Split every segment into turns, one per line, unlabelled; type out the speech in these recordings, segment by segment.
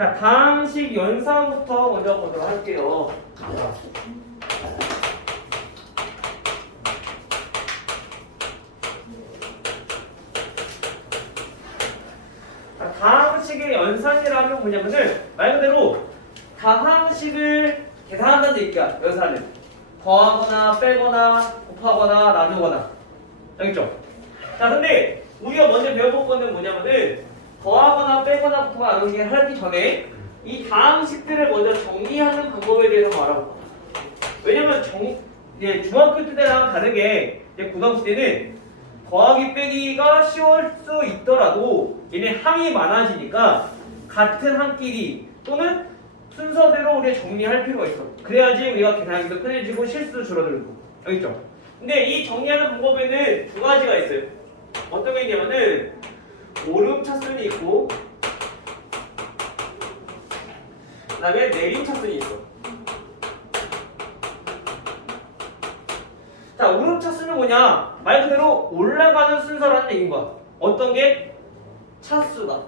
자, 다항식 연산부터 먼저 보도록 할게요. 자, 다항식의 연산이라면 뭐냐면은 말 그대로 다항식을 계산한다는 얘기야. 연산은 더하거나 빼거나 곱하거나 나누거나 알겠죠? 자 근데 우리가 먼저 배워볼 거는 뭐냐면은 더하거나 빼거나 곱하거나 나누기 하기 전에 이 다항식들을 먼저 정리하는 방법에 대해서 알아볼까 왜냐면 정 이제 중학교 때랑 다르게 이제 고등학교 때는 더하기 빼기가 쉬울 수 있더라도 얘네 항이 많아지니까 같은 항끼리 또는 순서대로 우리 정리할 필요가 있어. 그래야지 우리가 계산하기도 편해지고 실수도 줄어들고. 알겠죠? 근데 이 정리하는 방법에는 두 가지가 있어요. 어떤 게 있냐면은 오름 차순이 있고 그 다음에 내림 차순이 있어. 자, 오름 차수는 뭐냐? 말 그대로 올라가는 순서라는 얘기인 거야. 어떤 게? 차수가.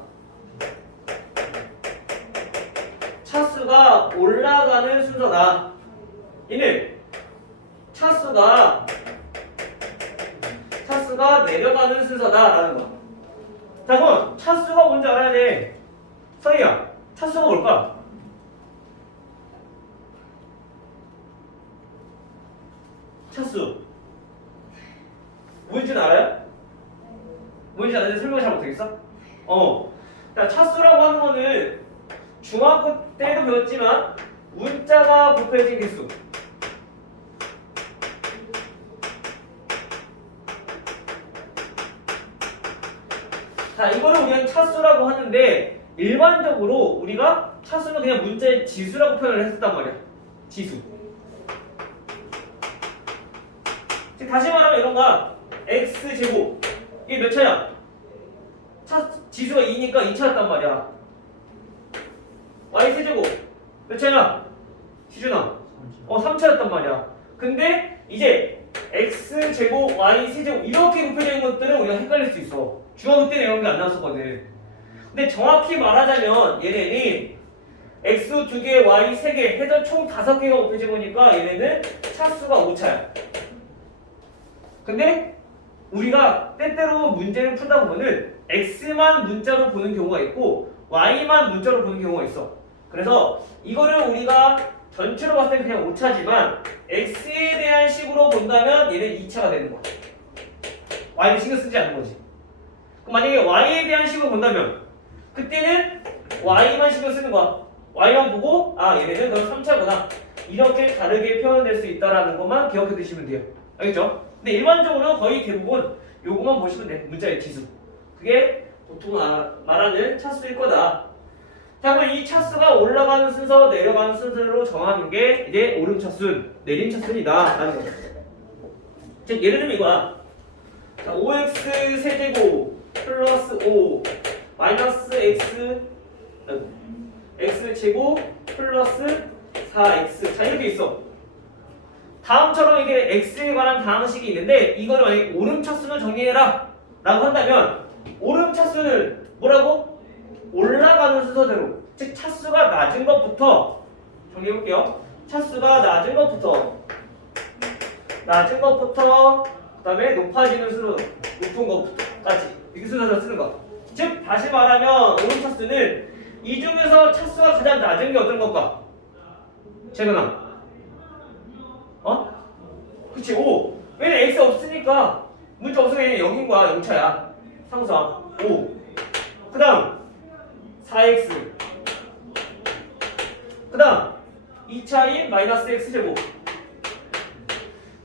차수가 올라가는 순서다. 이는 차수가 차수가 내려가는 순서다라는 거. 자, 그럼 차수가 뭔지 알아야 돼. 서희야, 차수가 뭘까? 차수. 뭔지는 알아요? 뭔지 아는데 설명 잘 못하겠어? 어. 자, 차수라고 하는 거는 중학교 때도 배웠지만 문자가 곱해진 개수. 자, 이거를 우리는 차수라고 하는데 일반적으로 우리가 차수는 그냥 문자의 지수라고 표현을 했었단 말이야. 지수. 즉 다시 말하면 이런 거야. x 제곱 이게 몇 차야? 차 지수가 2니까 2차였단 말이야. y 세제곱 몇 차야? 지준아. 어 3차였단 말이야. 근데 이제 x 제곱 y 세제곱 이렇게 곱해진 것들은 우리가 헷갈릴 수 있어. 중학교 때는 이런 게 안 나왔었거든. 근데 정확히 말하자면 얘네는 x 두 개, y 세 개 해서 총 다섯 개가 곱해진 거니까 얘네는 차수가 5차야. 근데 우리가 때때로 문제를 풀다 보면은 x만 문자로 보는 경우가 있고 y만 문자로 보는 경우가 있어. 그래서 이거를 우리가 전체로 봤을 때 그냥 5차지만 x에 대한 식으로 본다면 얘는 2차가 되는 거야. y는 신경 쓰지 않는 거지. 만약에 y에 대한 식으로 본다면 그때는 y만 신경 쓰는 거야. y만 보고 아 얘네는 그럼 3차구나. 이렇게 다르게 표현될 수 있다라는 것만 기억해 두시면 돼요. 알겠죠? 근데 일반적으로 거의 대부분 요거만 보시면 돼. 문자의 지수. 그게 보통 아- 말하는 차수일 거다. 자, 그럼 이 차수가 올라가는 순서, 내려가는 순서로 정하는 게 이제 오름 차순, 내림 차순이다. 라는 거죠. 즉, 예를 들면 이거야. 자, 5x 세제곱 플러스 5 마이너스 x 어, x 제곱 플러스 4x 자 이렇게 있어. 다음처럼 이게 x에 관한 다항식이 있는데 이거를 만약에 오름차수는 정리해라 라고 한다면 오름차수는 뭐라고? 올라가는 순서대로 즉 차수가 낮은 것부터 정리해볼게요 차수가 낮은 것부터 낮은 것부터 그 다음에 높아지는 순서 높은 것부터까지. 순서대로 쓰는 거 즉 다시 말하면 오름 차수는 이 중에서 차수가 가장 낮은 게 어떤 것과? 최근아 어? 그치 5 왜냐 x 없으니까 문자 없으면 얘는 0인 거야 0차야. 상수항 5그 다음 4x 그 다음 2차인 마이너스 x제곱.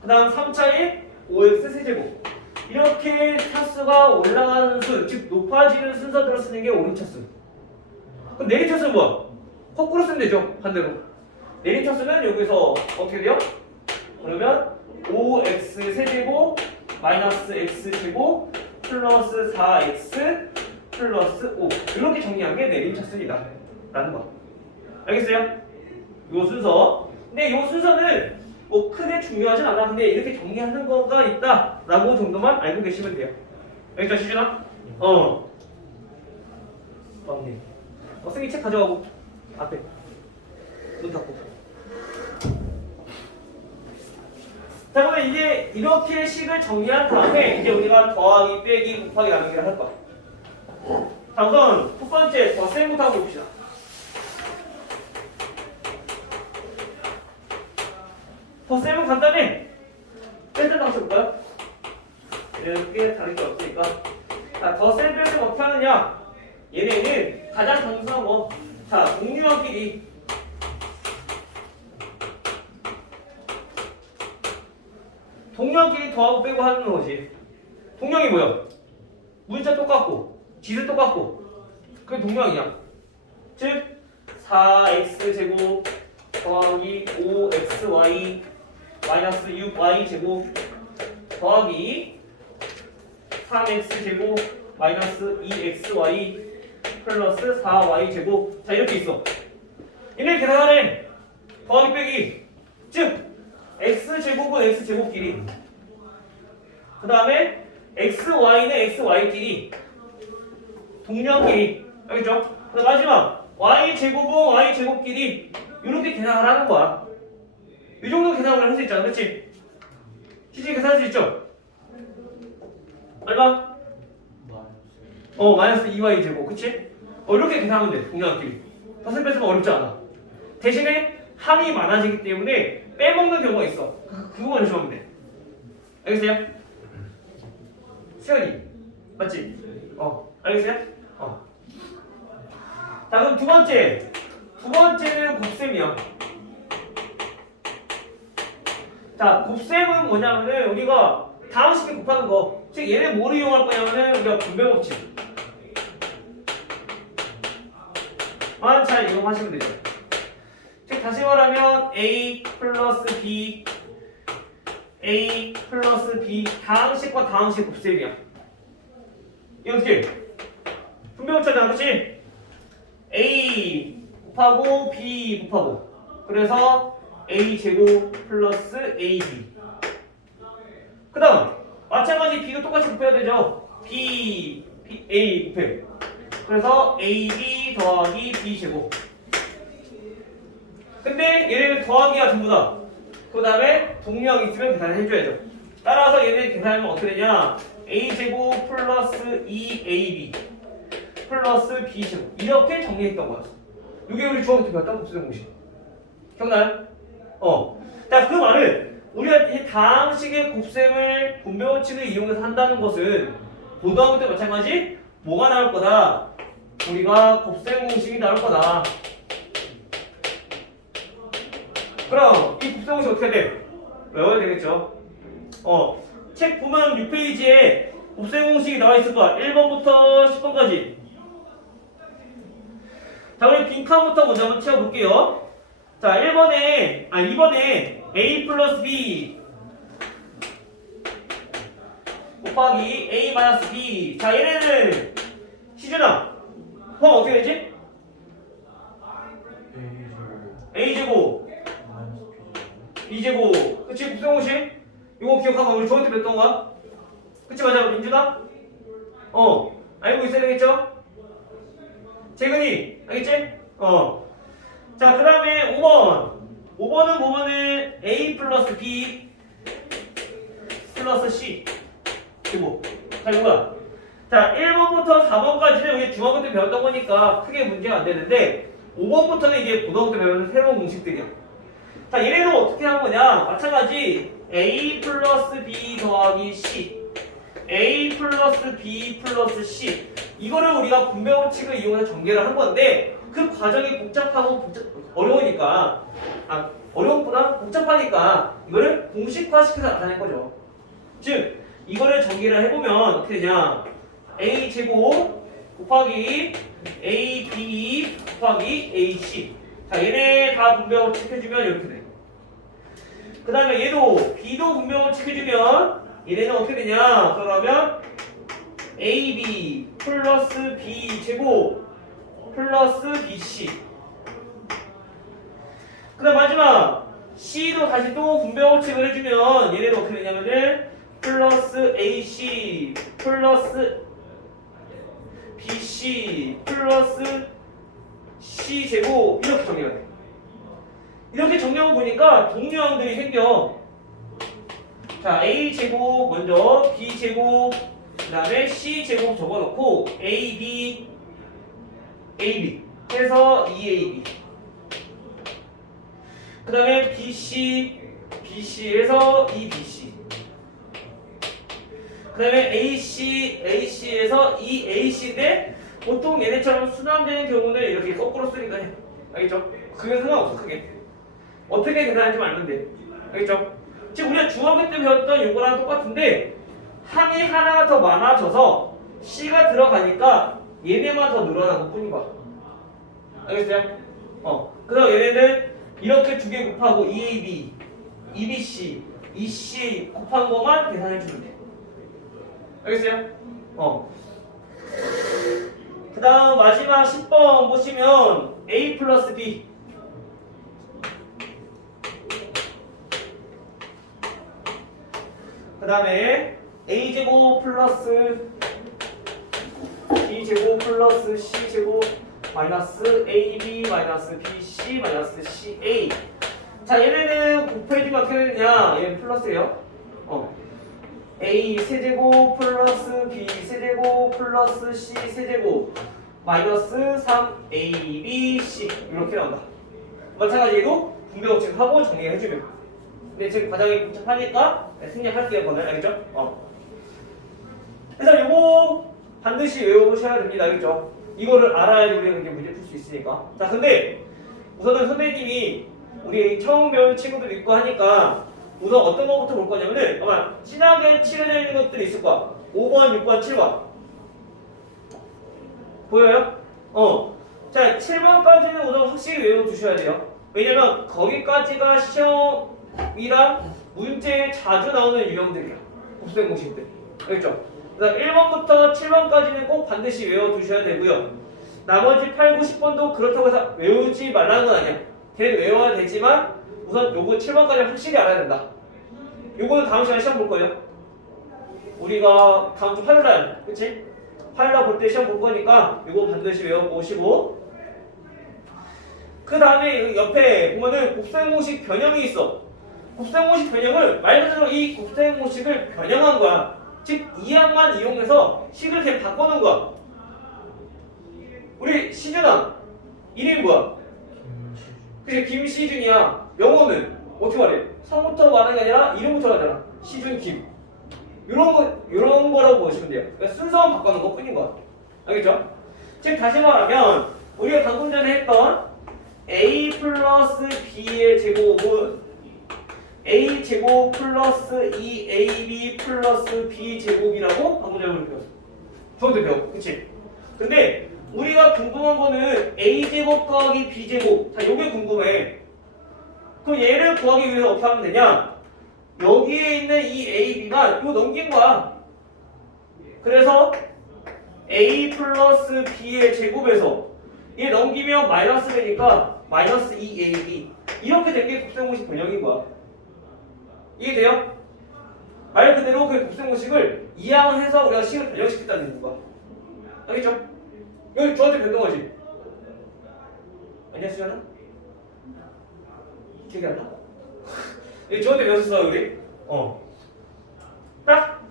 그 다음 3차인 5x 세제곱. 이렇게 차수가 올라가는 순, 즉 높아지는 순서대로 쓰는 게 오름차수. 그럼 내림차수는 뭐야? 거꾸로 쓰면 되죠 반대로. 내림차수는 여기서 어떻게 돼요? 그러면 5x 세제곱 마이너스 x제곱 플러스 4x 플러스 5 이렇게 정리한 게 내림차순이다. 라는 거. 알겠어요? 요 순서. 근데 요 순서는 뭐 크게 중요하진 않아. 근데 이렇게 정리하는 거가 있다. 라고 정도만 알고 계시면 돼요. 알겠죠 시준아? 어. 맞네 어, 승희 책 가져가고. 앞에. 문 닫고. 자 그러면 이제 이렇게 식을 정리한 다음에 이제 우리가 더하기 빼기 곱하기 나누기를 할 거야. 자 우선 첫 번째 덧셈부터 한번 봅시다 덧셈은 간단해 뺄때 방식 볼까요? 이렇게 다를 게 없으니까 자 덧셈 뺄때 어떻게 하느냐 얘네는 가장 단순한 거. 자, 동류원끼리 동류원끼리 더하고 빼고 하는 거지. 동령이 뭐야? 문자 똑같고, 지수 똑같고, 그게 동령이야. 즉, 4x 제곱 더하기 5xy 마이너스 6y 제곱 더하기 3x 제곱 마이너스 2xy 플러스 4y 제곱. 자 이렇게 있어. 얘네 계산하래. 더하기 빼기. 즉 x 제곱은 x 제곱끼리. 그 다음에 xy는 xy끼리. 동량끼리. 알겠죠? 그 마지막 y 제곱은 y 제곱끼리. 이렇게 계산을 하는 거야 이 정도 계산을 할 수 있잖아 그렇지? 실제 계산할 수 있죠? 얼마? 어 마이너스 2y 제곱 그치? 어 이렇게 계산하면 돼 동량끼리 덧셈 뺏으면 어렵지 않아 대신에 합이 많아지기 때문에 빼먹는 경우가 있어 그- 그거만 조심하면 돼 알겠어요? 수현이 맞지? 어 알겠어요? 어. 자 그럼 두 번째 두 번째는 곱셈이야 자 곱셈은 뭐냐면은 우리가 다음 식에 곱하는 거 즉 얘네 뭐를 이용할 거냐면은 우리가 분배 법칙 만잘 이용하시면 되죠. 즉 다시 말하면 a 플러스 b a 플러스 b 다항식과 다항식 곱셈이야. 이거 어떻게? 분배 법칙이잖아, 그렇지? a 곱하고 b 곱하고 그래서 a 제곱 플러스 ab 그 다음 마찬가지 b도 똑같이 곱해야 되죠. b, b a 곱해. 그래서 AB 더하기 B 제곱. 근데 얘네는 더하기가 전부 다. 그 다음에 동류항 있으면 계산을 해줘야죠. 따라서 얘네 계산하면 어떻게 되냐? A 제곱 플러스 2AB 플러스 B 제곱 이렇게 정리했던 거였어. 이게 우리 중학교 때 배웠던 곱셈 공식. 기억나요? 어. 자, 그 말은 우리가 이 다항식의 곱셈을 분배 원칙을 이용해서 한다는 것은 고등학교 때 마찬가지 뭐가 나올 거다? 우리가 곱셈 공식이 나올 거다. 그럼 이 곱셈 공식 어떻게 돼? 외워야 되겠죠. 어, 책 보면 6페이지에 곱셈 공식이 나와 있을 거야. 1번부터 10번까지. 자, 우리 빈칸부터 먼저 한번 채워볼게요. 자, 1번에, 아, 2번에 a 플러스 b 곱하기 a 마이너스 b. 자, 얘네는 시준아, 포함 어떻게 되지? a 제곱, b 제곱. 그치? 공식? 이거 기억하고 우리 저한테 몇 동가? 그치 맞아, 민준아? 어, 알고 있어야 되겠죠? 재근이, 알겠지? 어. 자, 그 다음에 5번. 5번은 보면은 A 플러스 B 플러스 C. 그리고, 자, 이거야. 자, 1번부터 4번까지는 우리 중학교 때 배웠던 거니까 크게 문제가 안 되는데, 5번부터는 이제 고등학교 때 배우는 새로운 공식들이야. 자, 얘네는 어떻게 하는 거냐? 마찬가지 A 플러스 B 더하기 C. A 플러스 B 플러스 C. 이거를 우리가 분배 원칙을 이용해서 전개를 한 건데, 그 과정이 복잡하고 복잡, 어려우니까 아 것보다 복잡하니까 이거를 공식화시켜서 나타낸 거죠. 즉 이거를 전개를 해보면 어떻게 되냐 a 제곱 곱하기 a b 곱하기 a c 자 얘네 다 분배하고 체크해주면 이렇게 돼. 그 다음에 얘도 b도 분배하고 체크해주면 얘네는 어떻게 되냐 그러면 ab 플러스 b 제곱 플러스 BC. 그 다음 마지막 C도 다시 또 분배 법칙을 해주면 얘네도 어떻게 되냐면은 플러스 AC 플러스 BC 플러스 C 제곱 이렇게 정리가 돼. 이렇게 정리하고 보니까 동류항들이 생겨. 자, A 제곱 먼저 B 제곱 그 다음에 C 제곱 적어놓고 A B A B 해서 2AB. 그 다음에 BC BC에서 2BC. 그 다음에 AC AC에서 2AC인데 보통 얘네처럼 순환되는 경우는 이렇게 거꾸로 쓰니까 해. 알겠죠? 그게 상관없어 크게. 어떻게 계산하는지 알면 돼. 알겠죠? 지금 우리가 중학교 때 배웠던 요거랑 똑같은데 항이 하나가 더 많아져서 C가 들어가니까 얘네만 더 늘어난 것 뿐인 거야. 알겠어요? 어. 그래서 얘네는 이렇게 두 개 곱하고 EAB, EBC, EC 곱한 것만 계산해 주면 돼. 알겠어요? 어. 그 다음 마지막 10번 보시면 A 플러스 B 그 다음에 a제곱 플러스 b제곱 플러스 c제곱 마이너스 ab 마이너스 bc 마이너스 ca 자 얘네는 곱해지면 어떻게 되느냐 얘는 플러스예요 어. a 세제곱 플러스 b 세제곱 플러스 c 세제곱 마이너스 3abc 이렇게 나온다 마찬가지로 분배 법칙 하고 정리해주면 근데 지금 과정이 복잡하니까 네, 생략할게요, 그거는. 알겠죠? 어. 그래서 요거 반드시 외워보셔야 됩니다. 알겠죠? 이거를 알아야 우리가 이게 문제 풀 수 있으니까. 자, 근데 우선은 선생님이 우리 처음 배운 친구들 있고 하니까 우선 어떤 거부터 볼 거냐면은 아마 진하게 칠해져 있는 것들이 있을 거야. 5번, 6번, 7번. 보여요? 어. 자, 7번까지는 우선 확실히 외워두셔야 돼요. 왜냐면 거기까지가 시험이랑 문제에 자주 나오는 유형들이야. 곱셈 공식들. 알겠죠? 그래서 1번부터 7번까지는 꼭 반드시 외워두셔야 되고요. 나머지 8, 9, 10번도 그렇다고 해서 외우지 말라는 건 아니야. 걔는 외워야 되지만 우선 요거 7번까지 확실히 알아야 된다. 요거는 다음 시간에 시험 볼 거예요. 우리가 다음 주 화요일 날, 그치? 화요일 날 볼 때 시험 볼 거니까 요거 반드시 외워보시고 그 다음에 옆에 보면은 곱셈공식 변형이 있어. 곱셈공식 변형을 말 그대로 이 곱셈공식을 변형한 거야. 즉 이항만 이용해서 식을 그냥 바꿔놓은 거야. 우리 시준아 이름이 뭐야? 그치 김시준이야. 영어는 어떻게 말해? 성부터 말하는 게 아니라 이름부터 하잖아. 시준 김. 이런 거 이런 거라고 보시면 돼요. 그러니까 순서만 바꿔놓은 것 뿐인 거야. 알겠죠? 즉 다시 말하면 우리가 방금 전에 했던 a 플러스 b의 제곱은 a 제곱 플러스 2ab 플러스 b 제곱이라고 방금 전에 배웠어. 저한테 배웠고, 그치? 근데 우리가 궁금한 거는 a 제곱 더하기 b 제곱. 자, 요게 궁금해. 그럼 얘를 구하기 위해서 어떻게 하면 되냐? 여기에 있는 이 ab만 이거 넘긴 거야. 그래서 a 플러스 b의 제곱에서 얘 넘기면 마이너스 되니까 마이너스 2ab 이렇게 된 게 곱셈공식 변형인 거야 이해돼요? 말 그대로 그 곱셈 공식을 이항해서 우리가 식을 변형시켰다는 거야 알겠죠? 여기 저한테 변동하지 아니야 수연아? 기억이 안 나? 여기 저한테 배웠어 우리? 어딱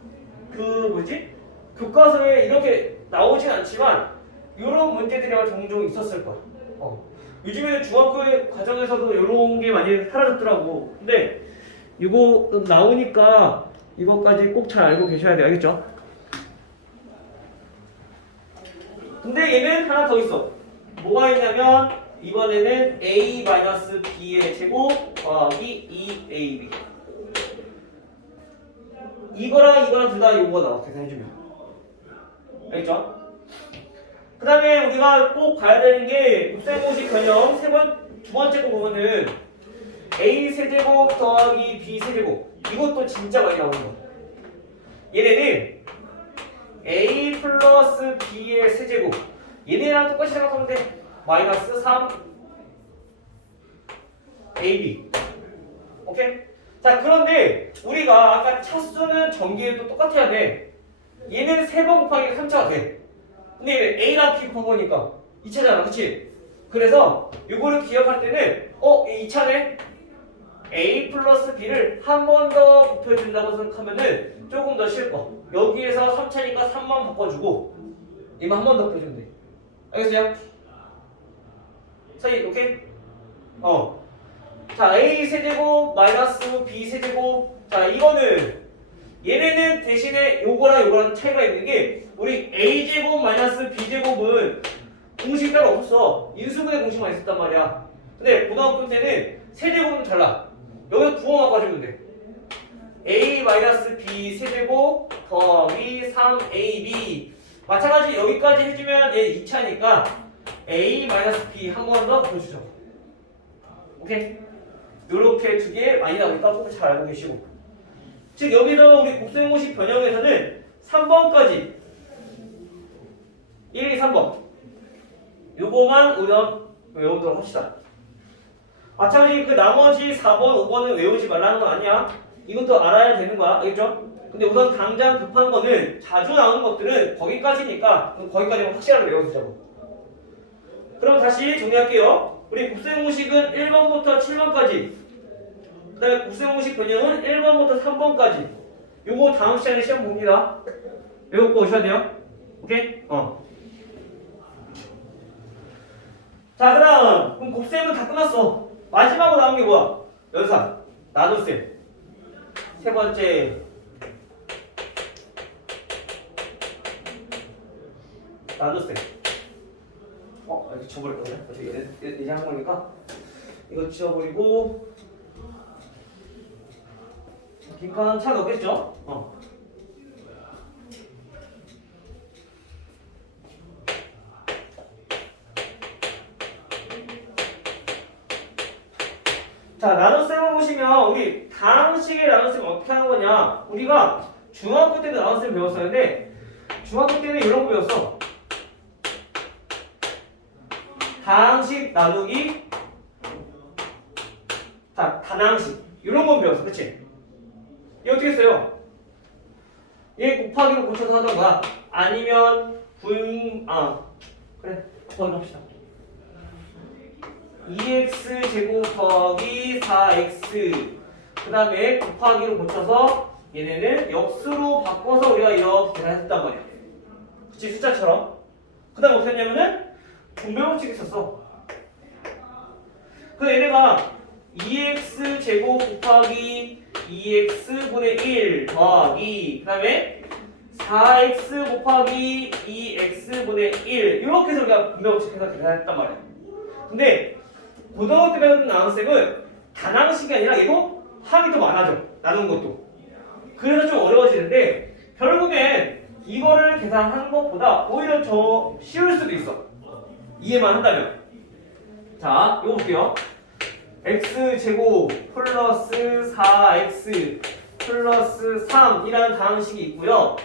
그 뭐지? 교과서에 이렇게 나오진 않지만 이런 문제들이 종종 있었을 거야. 어. 요즘에는 중학교 과정에서도 이런 게 많이 사라졌더라고. 근데 이거 나오니까 이것까지 꼭 잘 알고 계셔야 돼요. 알겠죠? 근데 얘는 하나 더 있어. 뭐가 있냐면 이번에는 a-b의 제곱 더하기 2ab 이거랑 이거랑 둘다 이거가 나와 계산해주면 알겠죠? 그 다음에 우리가 꼭 봐야 되는 게 곱셈공식 변형 세 번, 두 번째 거 보면은 a 세제곱 더하기 b 세제곱 이것도 진짜 많이 나오는 거 얘네는 a 플러스 b의 세제곱 얘네랑 똑같이 생각하면 돼 마이너스 3 ab 오케이? 자 그런데 우리가 아까 차수는 전기에도 똑같아야 돼 얘는 3번 곱하기 3차가 돼 근데 얘는 A랑 B 곱한 거니까 2차잖아 그치? 그래서 이거를 기억할 때는 어? 이 차네? A 플러스 B를 한 번 더 곱해준다고 생각하면은 조금 더 쉬울 거. 여기에서 3차니까 3만 바꿔주고 이만 한 번 더 곱해주면 돼. 알겠어요? 사이 오케이? 어. 자 A 세제곱 마이너스 B 세제곱 자 이거는 얘네는 대신에 요거랑 요거랑 차이가 있는 게 우리 A 제곱 마이너스 B 제곱은 공식 따로 없어 인수분해 공식만 있었단 말이야 근데 고등학교 때는 세제곱은 달라 여기서 부호만 가지면 돼. A 마이너스 B 세제곱 더하기 3AB 마찬가지 여기까지 해주면 얘 2차니까 A 마이너스 B 한 번 더 보여주죠. 오케이? 요렇게 두 개 많이 나오니까 꼭잘 알고 계시고. 즉 여기서 우리 곱셈공식 변형에서는 3번까지. 1, 2, 3번. 요거만 우선 외우도록 합시다 마찬가지 그 나머지 4번, 5번은 외우지 말라는 건 아니야? 이것도 알아야 되는 거야. 알겠죠? 근데 우선 당장 급한 거는 자주 나오는 것들은 거기까지니까 그럼 거기까지만 확실하게 외워두자고. 그럼 다시 정리할게요. 우리 곱셈공식은 1번부터 7번까지. 그 다음에 곱셈공식 변형은 1번부터 3번까지. 요거 다음 시간에 시험 봅니다. 외우고 오셔야 돼요. 오케이? 어. 자 그 다음. 그럼 곱셈은 다 끝났어 마지막으로 남은 게 뭐야? 연산. 나눗셈. 세 번째. 나눗셈. 어 이렇게 지워버릴 거네 어차피 얘- 얘- 얘한 거니까. 이거 지워버리고. 빈칸 차 넣겠죠? 어. 거냐? 우리가 중학교 때도 나눗셈 배웠었는데 중학교 때는 이런 거 배웠어. 다항식 나누기 자, 단항식 이런 거 배웠어. 그치? 이거 어떻게 써요? 얘 곱하기로 고쳐서 하던가 아니면 분... 아 그래 곱하기로 합시다 2x 제곱 더하기 4x 그 다음에 곱하기로 고쳐서 얘네는 역수로 바꿔서 우리가 이렇게 계산했단 말이야. 그치? 숫자처럼. 그 다음에 어떻게 했냐면은 분배법칙 있었어. 그 얘네가 2x 제곱 곱하기 2x분의 1 더하기 그 다음에 4x 곱하기 2x분의 1 이렇게 해서 우리가 분배법칙 해서 계산했단 말이야. 근데 고등학교 때 배웠던 나눗셈은 단항식이 아니라 얘도 항이 더 많아져 나눈 것도 그래서 좀 어려워지는데 결국엔 이거를 계산하는 것보다 오히려 더 쉬울 수도 있어 이해만 한다면 자 이거 볼게요 x 제곱 플러스 4x 플러스 3이라는 다항식이 있고요.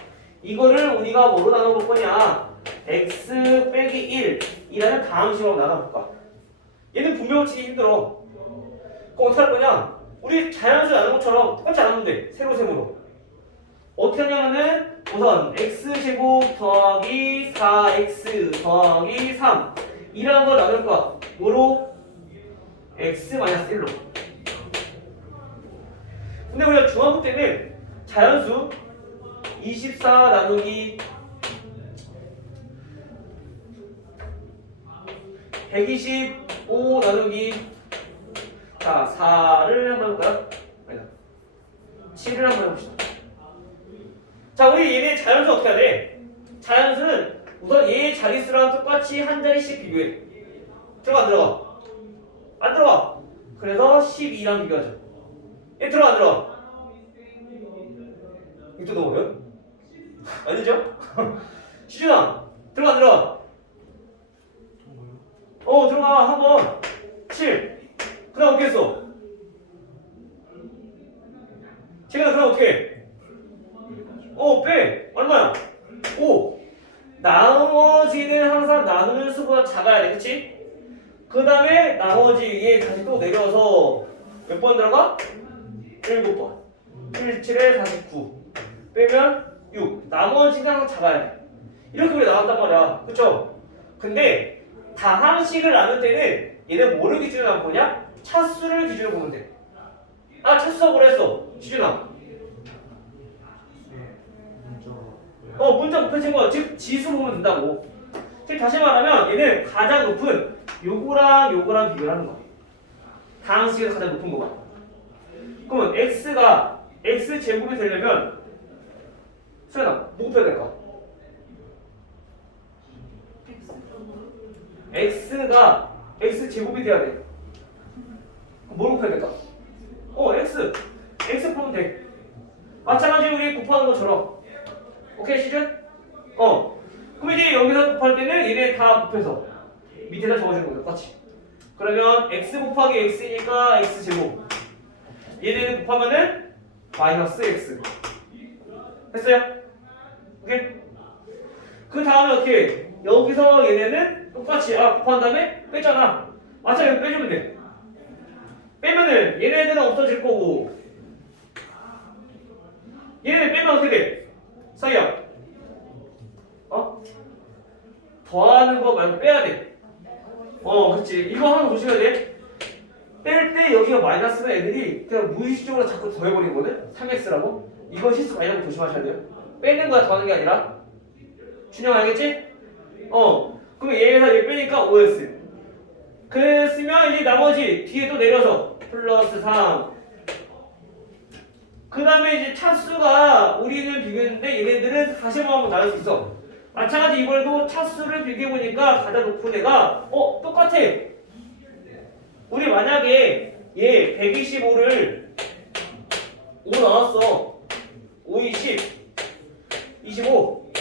이거를 우리가 뭐로 나눠볼 거냐? x 빼기 1이라는 다항식으로 나눠볼 거야. 얘는 분배법칙이 힘들어. 그럼 어떻게 할 거냐? 우리 자연수 나눈 것처럼 똑같이 안 하면 돼. 세로 세모로. 어떻게 하냐면은 우선 x 제곱 더하기 4x 더하기 3 이라는 걸 나눌 거야. 뭐로? x 마이너스 1로. 근데 우리가 중학교 때는 자연수 24 나누기 125 나누기 자 4를 한번 해볼까요? 아니다 7을 한번 해봅시다 자 우리 얘네 자연수 어떻게 해야 돼? 자연수는 우선 얘 자릿수랑 똑같이 한 자리씩 비교해 들어가 안 들어가? 안 들어가. 그래서 12랑 비교하죠. 얘 들어가 안 들어가? 또 넘어요? 아니죠? 시준아 들어가 안 들어가? 어 들어가 한번 7 어떻게 했어? 제가 그럼 어떻게 해? 어 빼! 얼마야? 5 나머지는 항상 나누는 수보다 작아야 돼 그치? 그 다음에 나머지 위에 다시 또 내려서 몇 번 들어가? 7번 7, 7에 49 빼면 6 나머지는 항상 작아야 돼 이렇게 우리 나왔단 말이야 그쵸? 근데 다항식을 나눌 때는 얘는 뭐를 기준으로 안 보냐? 차수를 기준으로 보면 돼. 아 차수가 뭐랬어? 기준아. 어 문자 곱해진 거, 즉 지수 보면 된다고. 즉 다시 말하면 얘는 가장 높은 요거랑 요거랑 비교를 하는 거야. 다항식이 가장 높은 거만. 그러면 x가 x 제곱이 되려면 수연아 뭐 곱해야 될까? x가 x 제곱이 돼야 돼. 뭘 곱해야 될까? 어 x x 곱하면 돼. 마찬가지로 우리 곱하는 것처럼 오케이 시즌? 어 그럼 이제 여기서 곱할 때는 얘네 다 곱해서 밑에다 적어주는 거예요 똑같이 그러면 x 곱하기 x니까 x 제곱 얘네는 곱하면은 마이너스 x 됐어요? 오케이? 그 다음에 어떻게 여기서 얘네는 똑같이 아 곱한 다음에 맞아 여기 빼주면 돼 빼면은 얘네들은 없어질 거고 얘네 빼면 어떻게 돼? 사이야 어? 더하는 거 말고 빼야 돼. 어, 그렇지. 이거 하나 조심해야 돼. 뺄 때 여기가 마이너스는 애들이 그냥 무의식적으로 자꾸 더해버리거든? 3x라고? 이건 실수 많이 하고 조심하셔야 돼요. 빼는 거야, 더하는 게 아니라. 준영 알겠지? 어. 그럼 얘에서 얘 빼니까 5x. 그랬으면 이제 나머지 뒤에 또 내려서 플러스 3. 그 다음에 이제 차수가 우리는 비교했는데 얘네들은 다시 한번 나눌 수 있어. 마찬가지 이번에도 차수를 비교해보니까 가장 높은 애가 어 똑같아 우리 만약에 얘 125를 5 나왔어 5, 20 25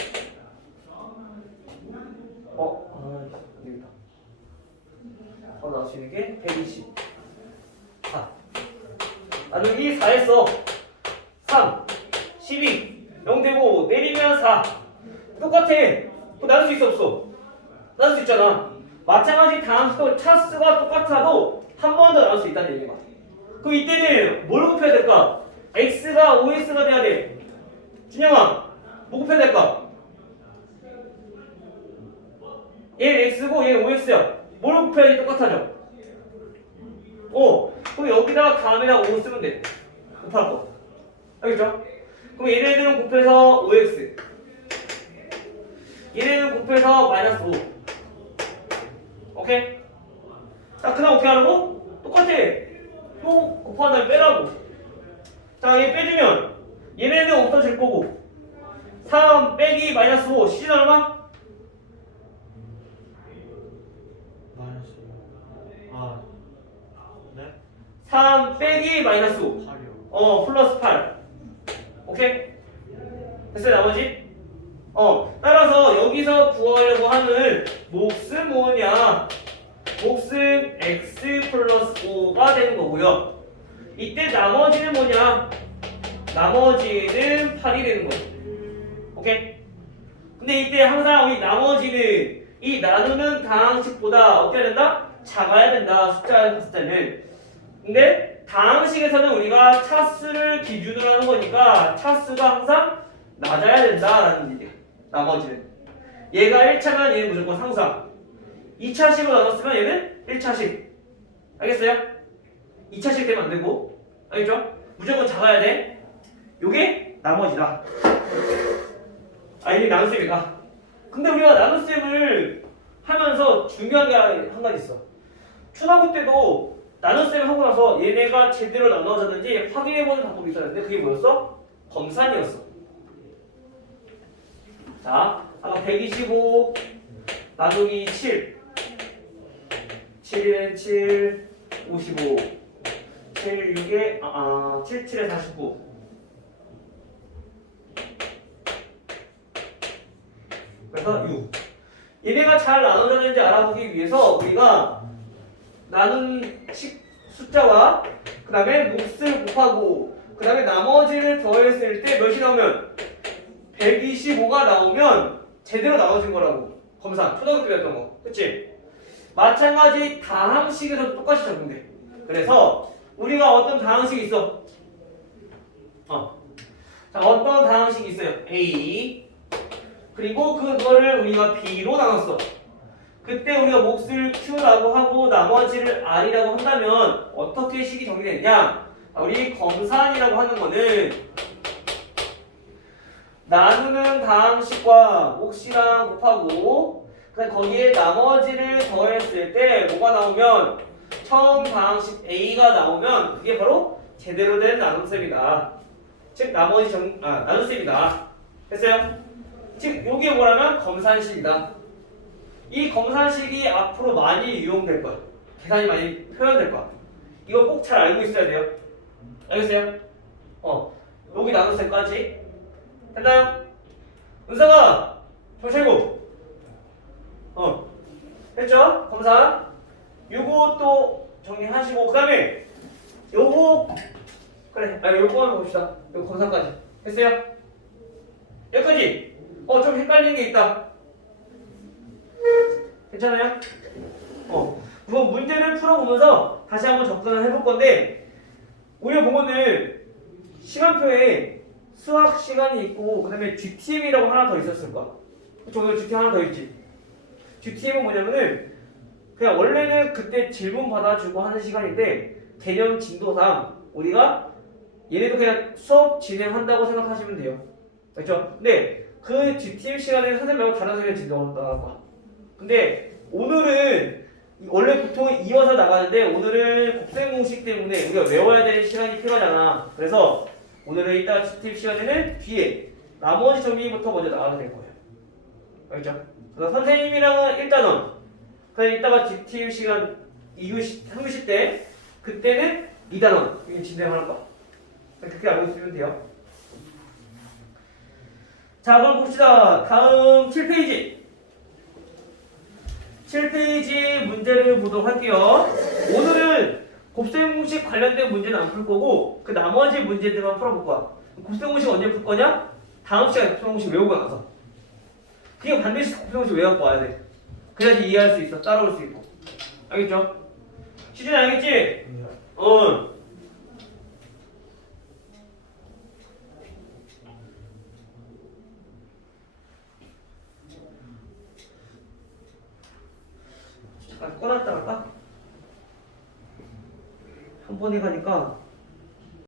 어? 아, 안되겠다 어 나올 수 있는 게 120 4 나누기 4 했어 3 12 0 되고 내리면 4 똑같아. 그거 나눌 수 있어 없어? 나눌 수 있잖아. 마찬가지 다항식도 차수가 똑같아도 한 번 더 나눌 수 있다는 얘기야. 그럼 이때는 뭘 곱해야 될까? x가 5x가 돼야 돼. 준영아, 뭐 곱해야 될까? 얘 x고 얘 5x야. 뭘 곱해야지 똑같아져? 어, 그럼 여기다가 다음에다 5 쓰면 돼. 곱할 거. 알겠죠? 그럼 얘네들은 곱해서 5x. 얘네는 곱해서 마이너스 5 오케이? 자 그 다음 어떻게 하라고? 똑같아 또 곱한 다음에 빼라고 자 얘 빼주면 얘네는 없어질 거고 3 빼기 마이너스 5 시즌 얼마?
마이너스 아 네?
3 빼기 마이너스 5
8이요
어 플러스 8 오케이? 됐어요 나머지? 어 따라서 여기서 구하려고 하는 몫은 뭐냐 몫은 x 플러스 5가 되는 거고요 이때 나머지는 뭐냐 나머지는 8이 되는 거예요 오케이? 근데 이때 항상 우리 나머지는 이 나누는 다항식보다 어떻게 해야 된다? 작아야 된다 숫자 숫자는 근데 다항식에서는 우리가 차수를 기준으로 하는 거니까 차수가 항상 낮아야 된다라는 얘기야. 나머지는. 얘가 1차면 얘는 무조건 상수항. 2차식으로 나눴으면 얘는 1차식. 알겠어요? 2차식 되면 안 되고. 알겠죠? 무조건 작아야 돼. 요게 나머지다. 아니, 나눗셈이다. 근데 우리가 나눗셈을 하면서 중요한 게 한 가지 있어. 초등학교 때도 나눗셈 하고 나서 얘네가 제대로 나눠졌는지 확인해보는 방법이 있었는데 그게 뭐였어? 검산이었어. 자, 아까 125 나누기 7 7에 7 55 7 6에 아, 아 7, 7에 49 그래서 6 얘네가 잘 나눠졌는지 알아보기 위해서 우리가 나눈 식 숫자와 그 다음에 몫을 곱하고 그 다음에 나머지를 더했을 때 몇이 나오면? 125가 나오면 제대로 나눠진 거라고. 검사 초등학교 때 했던 거. 그치? 마찬가지 다항식에서도 똑같이 적용돼. 그래서 우리가 어떤 다항식이 있어? 어. 자 어떤 다항식이 있어요? A. 그리고 그거를 우리가 B로 나눴어. 그때 우리가 몫을 Q라고 하고 나머지를 R이라고 한다면 어떻게 식이 정리되냐? 아, 우리 검산이라고 하는 거는 나누는 다항식과 몫이랑 곱하고 거기에 나머지를 더했을 때 뭐가 나오면 처음 다항식 A가 나오면 그게 바로 제대로 된 나눗셈이다. 즉 나머지 정, 아, 나눗셈이다. 됐어요? 즉 요게 뭐라면 검산식이다. 이 검산식이 앞으로 많이 이용될 거야. 계산이 많이 표현될 거야. 이거 꼭 잘 알고 있어야 돼요. 알겠어요? 어, 여기 나눗셈까지 됐나요? 은사가 정찰고 어, 됐죠? 검사. 또 정리하시고 그 다음에 요거 그래, 아 요거 한번 봅시다. 요거 검사까지 됐어요? 여기까지. 어, 좀 헷갈리는 게 있다. 괜찮아요? 어, 뭐 문제를 풀어보면서 다시 한번 접근을 해볼 건데 우리가 보면은 시간표에 수학 시간이 있고 그 다음에 GTM이라고 하나 더 있었을 거야. 그쵸? 오늘 GTM 하나 더 있지. GTM은 뭐냐면은 그냥 원래는 그때 질문 받아주고 하는 시간인데 개념 진도상 우리가 얘네도 그냥 수업 진행한다고 생각하시면 돼요. 그렇죠? 근데 그 GTM 시간에 선생님 말고 다른 선생님 진도가 나갈 거야. 근데 오늘은 원래 보통 이어서 나가는데 오늘은 곱셈 공식 때문에 우리가 외워야 될 시간이 필요하잖아. 그래서 오늘은 이따 GTM 시간에는 뒤에 나머지 정리부터 먼저 나가도 될 거예요. 알겠죠? 그래서 선생님이랑은 1단원 그냥 이따가 GTM 시간 2교시, 3교시 때 그때는 2단원 이게 진행할 거야. 그렇게 알고 있으면 돼요. 자 그럼 봅시다. 다음 7페이지. 7페이지 문제를 보도록 할게요. 오늘은 곱셈 공식 관련된 문제는 안 풀 거고 그 나머지 문제들만 풀어볼 거야. 곱셈 공식 언제 풀 거냐? 다음 시간에 곱셈 공식 외우고 나서. 그냥 반드시 곱셈 공식 외워갖고 와야 돼. 그래야지 이해할 수 있어. 따라올 수 있고. 알겠죠? 시준 알겠지? 어. 잠깐 꺼놨다 갈까? 한 번에 가니까